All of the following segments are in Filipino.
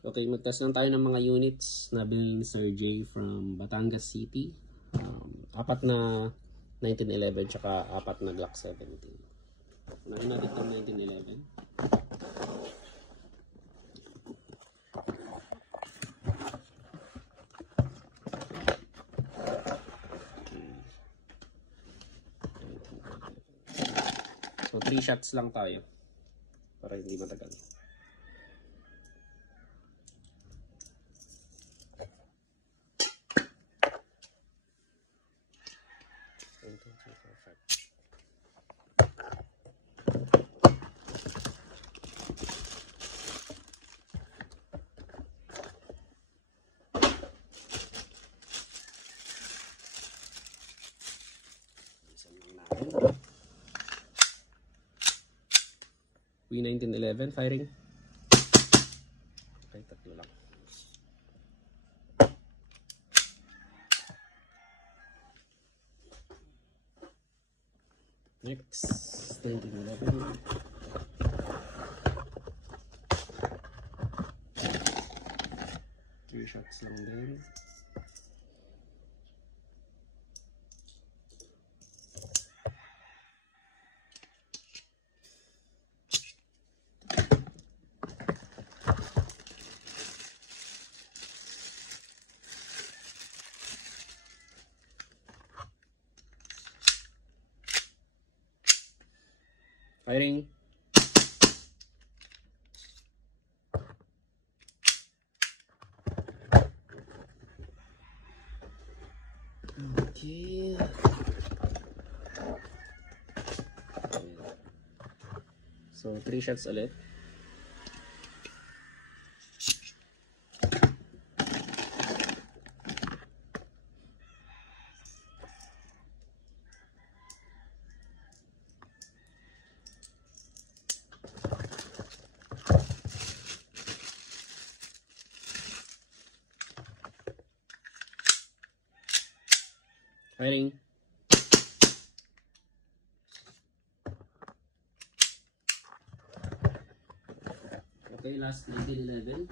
Okay, magtest lang tayo ng mga units na binili ni Sir J from Batangas City. Apat na 1911 tsaka apat na Glock 17. Unahin natin itong 1911. So 3 shots lang tayo para hindi matagal. V1911 firing. Okay, tatlo lang. Next, 1911. Three shots lang din. Firing. Okay. So 3 shots ulit. Firing. Okay, last 1911.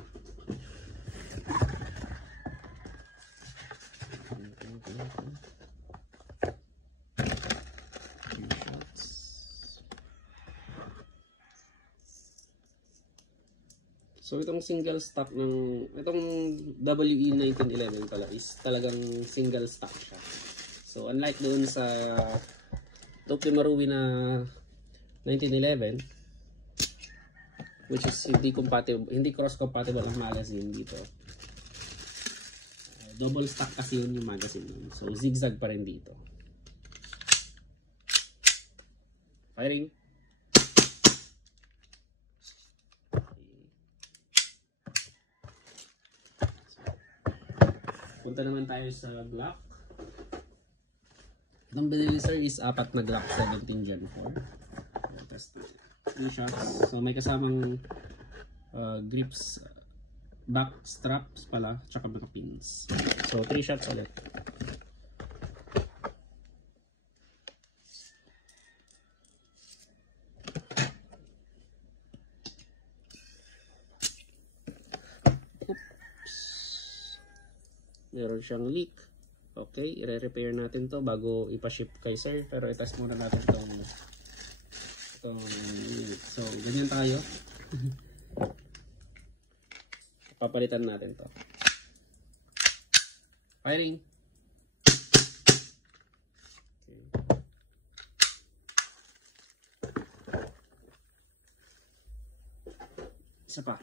So itong single stock ng itong WE1911 pala is talagang single stock siya. So unlike doon sa Tokyo Marui na 1911 which is hindi compatible, hindi cross compatible ang magazine dito. Double stock kasi yun yung magazine yun. So zigzag pa rin dito. Firing. Punta naman tayo sa Glock. Itong binili sir is apat na Glock 17 Gen 4. Test 3 shots. So may kasamang grips, back straps pala, tsaka mga pins. So 3 shots ulit. Meron siyang leak. Okay, i-repair natin to bago ipa-ship kay sir. Pero i-test muna natin itong unit. So, ganyan tayo. Papalitan natin to. Firing. Okay. Isa pa.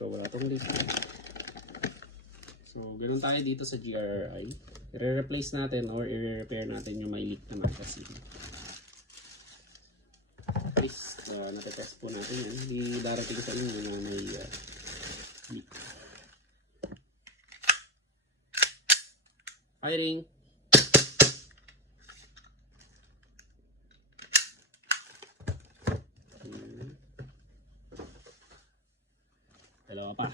So wala tong leak. So ganun tayo dito sa GRRI. I-replace natin or i-repair natin yung may leak na magazine. At least natetest po natin yan. Hindi darating sa inyo na may leak. Firing. Dalawa pa.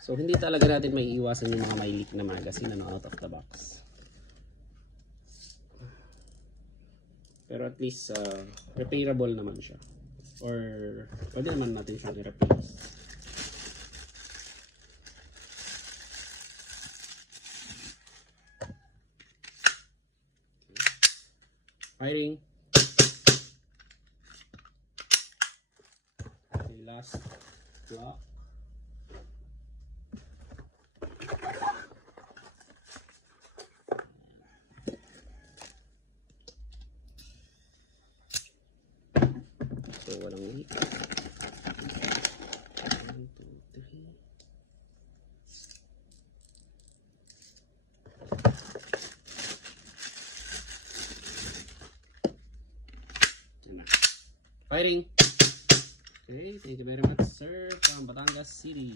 So hindi talaga natin may iiwasan yung mga may leak na magazine out of the box. Pero at least repairable naman siya. Or pwede naman natin siyang i-replace. Firing. Okay, last block. So walang leak. 1, 2, 3. Firing. Okay, thank you very much, sir, from Batangas City.